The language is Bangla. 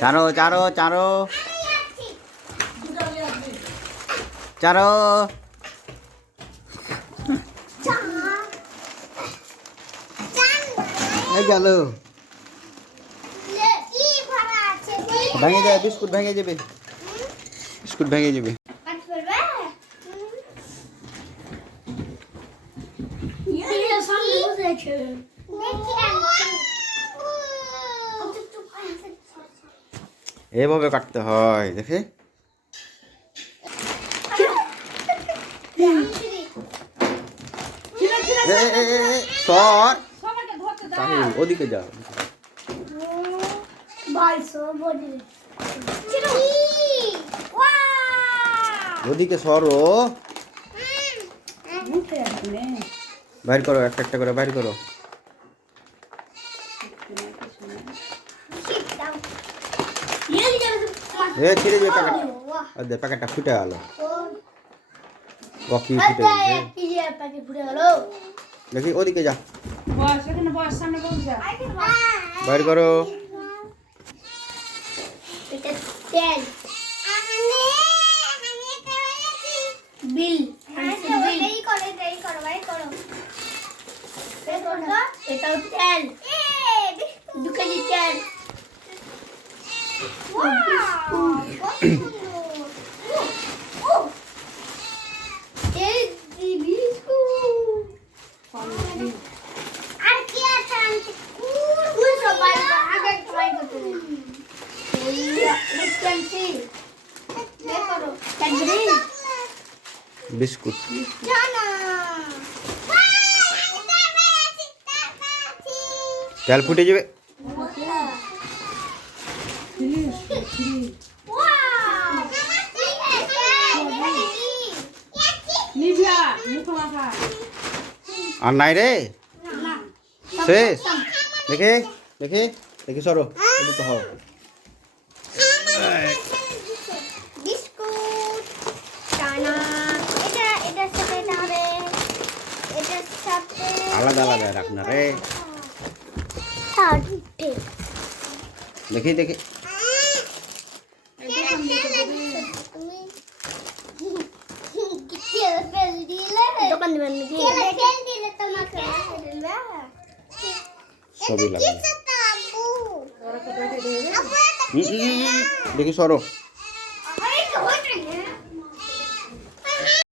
চারো চারো চারো চারো গেল ভেঙে যাবে বিস্কুট ভেঙে যাবে বিস্কুট ভেঙে যাবে এভাবে কাটতে হয় দেখে সর ওদিকে যাও ওদিকে সরো বাইর করো একটা একটা করে বাইর করো ছিঁড়ে যাবে প্যাকেটটা প্যাকেটটা ফুটে গেল বকি ফুটে গেল দেখি ওদিকে যা বাইর করো বিল এটা তেল 2 কেজি তেল বিস্কুট তেল ফুটে যাবে আর নাই রে শেষ দেখে দেখে দেখে সরো তো হও আলাদা আলাদা রাখ না রে দেখি দেখি সবই লাগে দেখি সরো